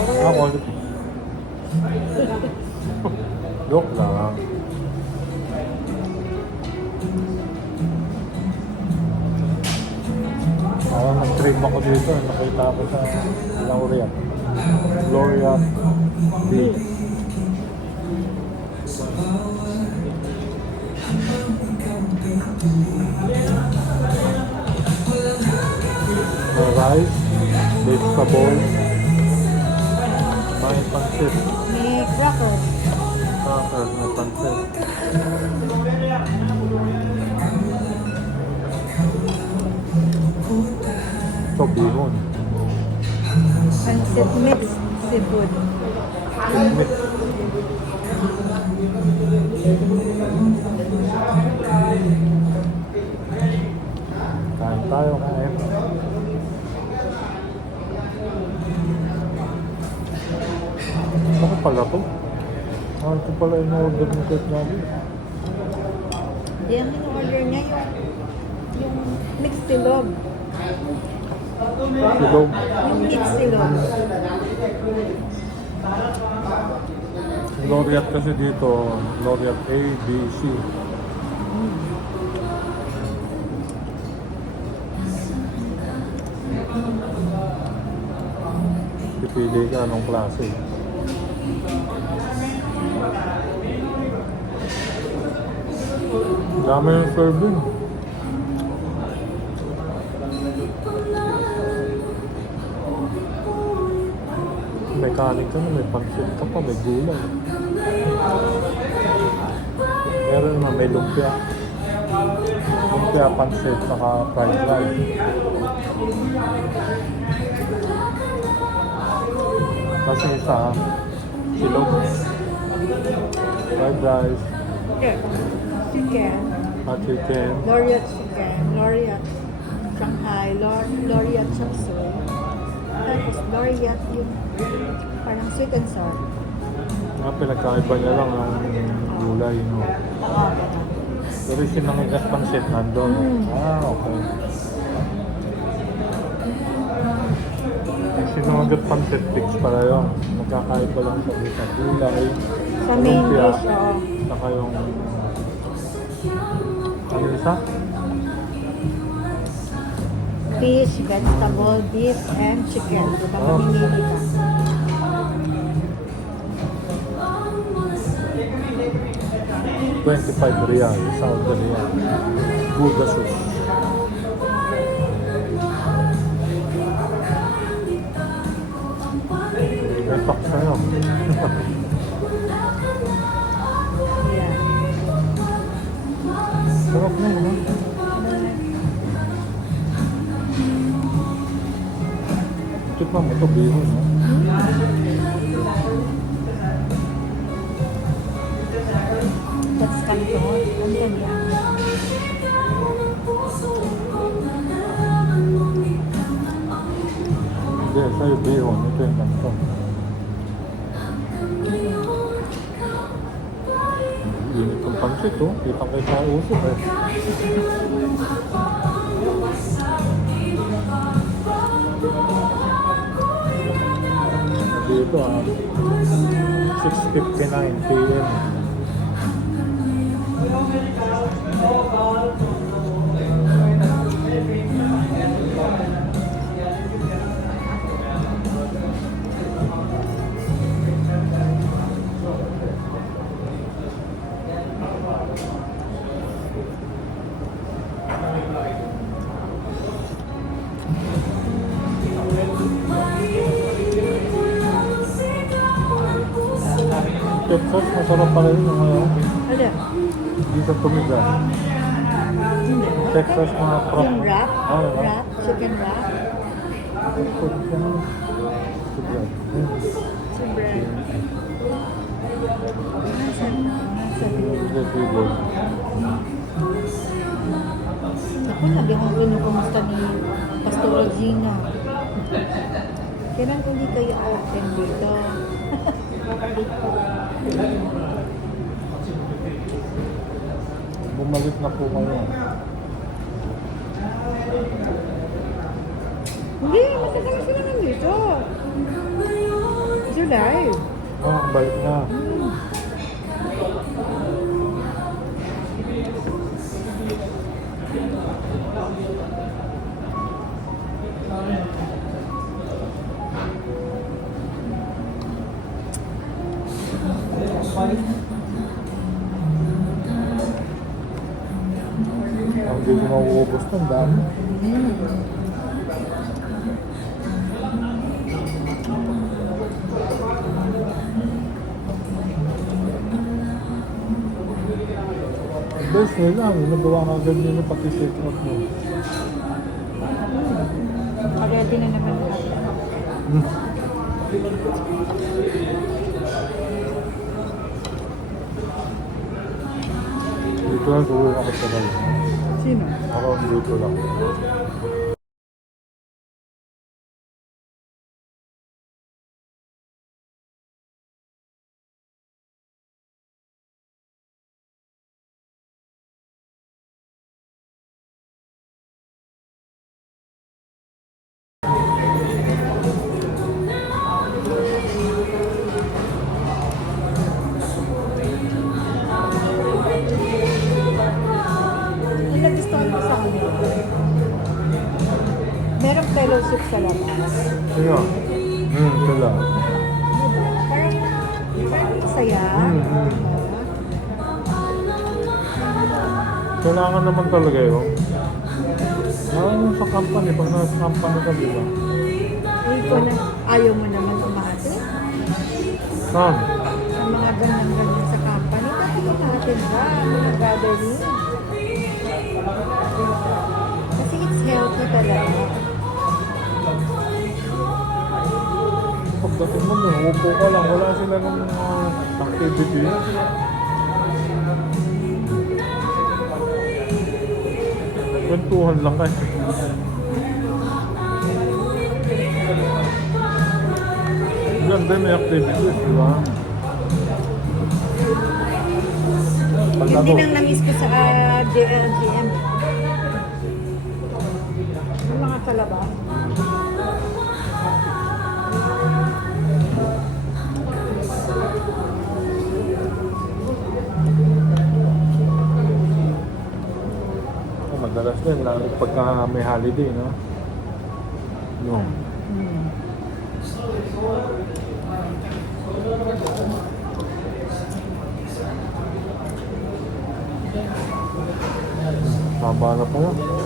Ah, quality. Joke lang. Parang nag-trade ako dito. Nakita ko sa Laureate. Laureate Beach. May rice, vegetable, may pancit. May crackers. Cracker, may pancit. Ito, bihon. Pancit mixed seafood. Mix. Kain pala to? Ah, ito pala yung order ni Kurt Nabi. Ang in-order niya yung, yung mixed silog. Silog. Yung mixed silog. Laureate kasi dito, Laureate A, B, C. Pipili ka anong klase. Dami yung serving. May kanin ka na, may pansit ka pa, may gulay. Meron na may lumpia. Lumpia, pansit, saka fried rice. Kasi isa, silog. Fried rice. Chicken. Hot chicken, Laureate chicken. Laureate Shanghai. Laureate suey. Tapos Laureate yung parang sweet and sour. Nga pinagkaiba niya lang ang gulay, no? Oo, ganun. Pero yung sinangigas pansit nandun. Mm. Ah, okay. Yung sinangigas pansit fix pala yun. Magkakaiba lang sa. Gulay, Sa main dish, oo. saka yung... Yung isa? Fish, vegetable, beef, and chicken. Oh. mamimili ka? Twenty-five real, Saudi real. Buddha sauce. Tikman mo ito, bihon, ha? That's canton. Ang ganda. Hindi, sa'yo bihon. Ito yung ganito. Init ang pansit, oh. Kita usok, eh. Dito, ah. 6.59 p.m. Texas, masarap pala yun. Ano, Ano? Hindi sa tumigas. Texas mga prop. Yung wrap? Ah, wrap. Chicken wrap? Sobrang. Sobrang. Ako, sabi ko kinukumusta ni Pastor Gina. Kailan ko hindi kayo open dito? Bumalik na po kayo. Hindi, matagal sila nandito. July. Ah, balik na. Ang hindi ko mauubos ng dami. Best nila, nagawa ka agad nila pati secret mo. Ready na naman lahat. Hmm. Dito lang siguro ako sa balik. Sino? Ako lang. Fellowship sa labas. Sino? Hmm, sila. Parang, parang saya. Hmm, hmm. Kailangan naman talaga yun. Parang sa company, pag nasa company ka, di ba? Ikaw na, ayaw mo naman umate. Saan? Ang mga ganyan-ganyan sa company, bakit umate ka? Mga gathering. Kasi it's healthy talaga. Pagdating mo, may upo ka lang. Wala sila ng uh, activity. Kwentuhan lang kayo. Ganda may activities, di ba? Pag Yun ako, din ang namiss ko sa uh. Din, lalo pagka may holiday, no? No. Hmm. Haba na pala.